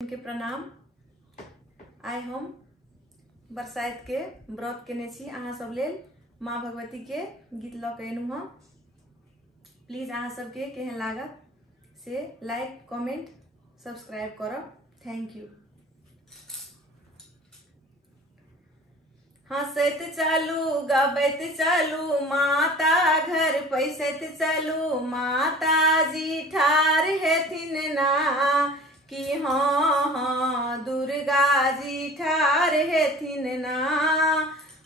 के प्रणाम। आइ हम बरसाइत के व्रत केने छी अहाँ सब लेल माँ भगवती के गीत ल के एनु हम। प्लीज अहाँ सबके केहन लागत से लाइक कमेंट सब्सक्राइब करब। Thank you. हंसत चालू गबैत चालू माता घर पैसत चालू माता जी ठार हेथिन ना कि हाँ हाँ दुर्गा जी ठार हेथिन ना।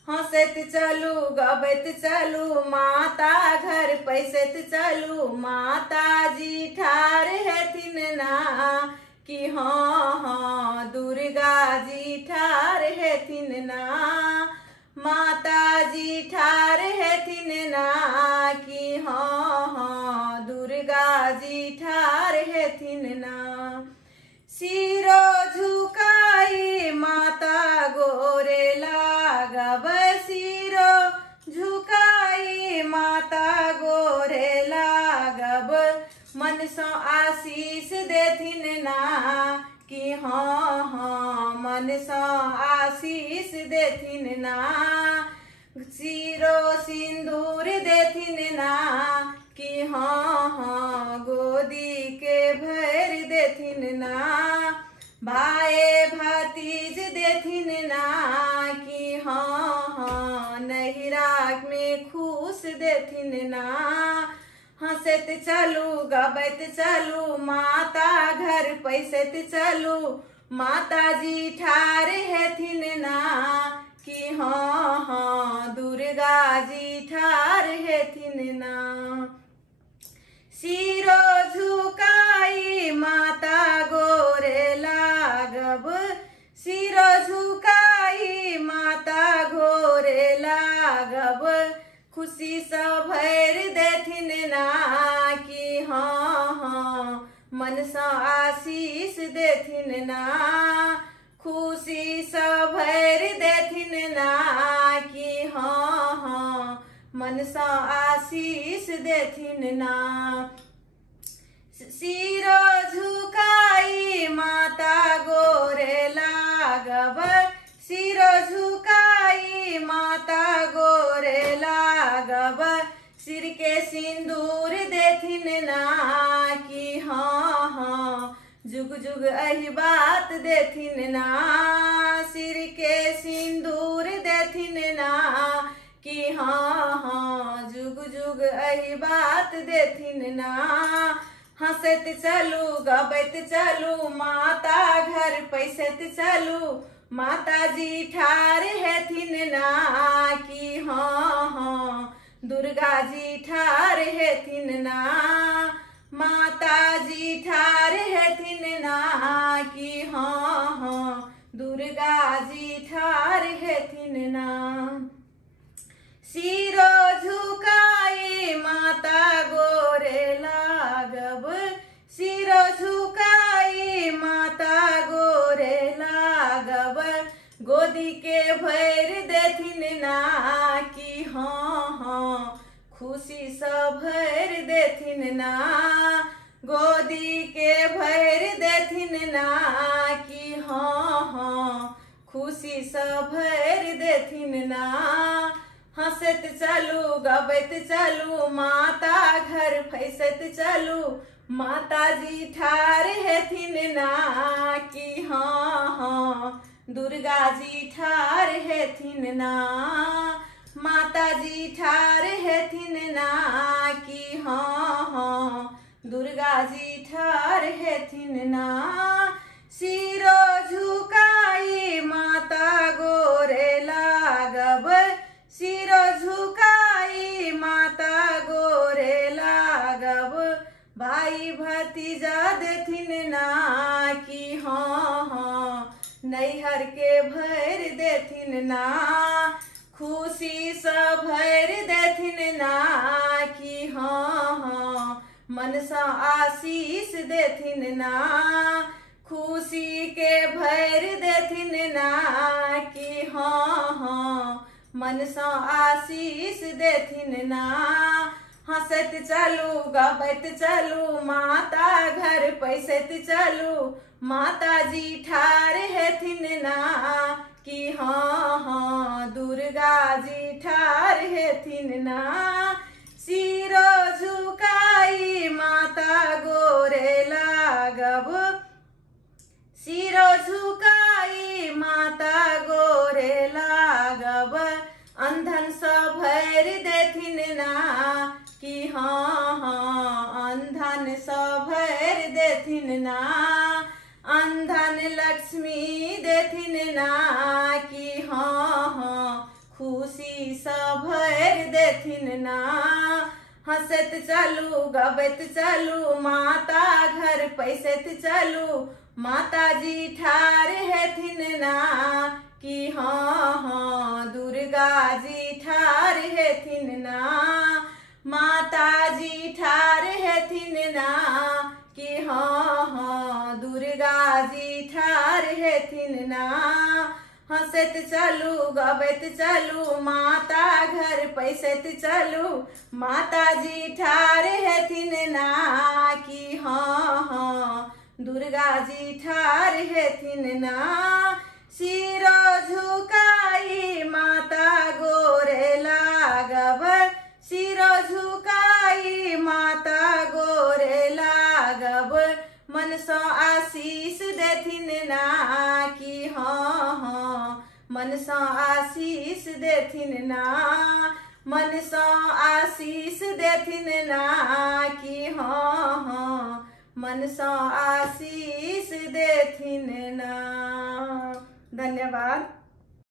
हंसत चलू गबैत चलू माता घर पैसत चलू माता जी ठार हेथिन ना कि हाँ हाँ दुर्गा जी ठार हेथिन ना। माता जी ठार हेथिन ना कि हाँ हाँ दुर्गा जी ठार हेथिन ना। सिरो झुकाई माता गोरे लागब सिरो झुकाई माता गोरे लागब मन सो आशीष देथिन ना कि हाँ हाँ मन सो आशीष देथिन ना। सिरो सिंदूर देथिन ना कि हाँ हाँ गोदी के भर देथिन ना। भाई भतीज देथिन ना कि हाँ हाँ नहिरा में खुश देथिन ना। हंसत चलू गबैत चलू माता घर पैसत चलू माता जी ठार हेथिन ना कि हाँ हाँ दुर्गा जी ठार हेथिन ना। सिरो झुकाई माता गोरे लागब सिरो झुकाई माता गोरे लागब खुशी स भर देथिन ना कि हाँ हाँ मन स आशीष देथिन ना। खुशी स भर देथिन ना कि हाँ हाँ मन स आशीष देथिन ना। सिरो झुकाई माता गोरे लागब सिरो झुकाई माता गोरे लागब सिर के सिंदूर देथिन ना कि हाँ हाँ जुग जुग अहि बात देथिन ना। सिर के सिंदूर देथिन ना कि हाँ हाँ जुग जुग अहि बात देथिन ना। हंसत चलू गबैत चलू माता घर पैसत चलू माता जी ठार हेथिन ना कि हाँ हाँ दुर्गा जी ठार हेथिन ना। माता जी ठार हेथिन ना कि हाँ हाँ दुर्गा जी ठार हेथिन ना। सिरो झुकाई माता गोरे लागब सिरो झुकाई माता गोरे लागब गोदी के भर देथिन ना कि हाँ हाँ खुशी स भर देथिन ना। गोदी के भर देथिन ना कि हाँ हाँ खुशी स भर देथिन ना। हंसत चलू गबैत चलू माता घर फैसत चलू माता जी ठार हेथिन ना कि हाँ हाँ दुर्गा जी ठार हेथिन ना। माता जी ठार हेथिन ना कि हाँ हाँ दुर्गा जी ठार हेथिन ना। सिरो झुकाई माता गोरे लागब सिरो झुकाई माता गोरे लागब भाई भतीजा देथिन ना कि हाँ हाँ नैहर के भर देथिन ना। खुशी स भर देथिन ना कि हाँ हाँ मन स आशीष देथिन ना। खुशी के भर देथिन ना कि हाँ हाँ मन स आशीष देथिन ना। हंसत चलू गबैत चलू माता घर पैसत चलू माता जी ठार हेथिन ना कि हाँ हाँ दुर्गा जी ठार हेथिन ना। सिरो झुकाई माता गोरे लागब, सिरो झुकाई माता गोरे लागब, अंधन स भर देथिन ना कि हाँ हाँ अंधन स भर देथिन ना। अंधन लक्ष्मी देथिन ना कि हाँ हाँ खुशी स भर देथिन ना। हंसत चलू गबत चलू माता घर पैसत चलू, माता जी ठार हेथिन ना कि हाँ हाँ दुर्गा जी ठार हेथिन ना। माता जी ठार हेथिन ना कि हाँ हाँ दुर्गा जी ठार हेथिन ना। हंसत चलू गबत चलू माता घर पैसत चलू, माता जी ठार हेथिन ना कि हाँ हाँ दुर्गा जी ठार हेथिन ना। सिरो झुकाई माता गोरे लागब, सिरो झुकाई माता गोरे लागब, मन सो आशीष देथिन ना कि हाँ हाँ मन सो आशीष देथिन ना। मन सो आशीष देथिन ना कि हाँ हाँ मन सो आशीष देथिन ना। धन्यवाद।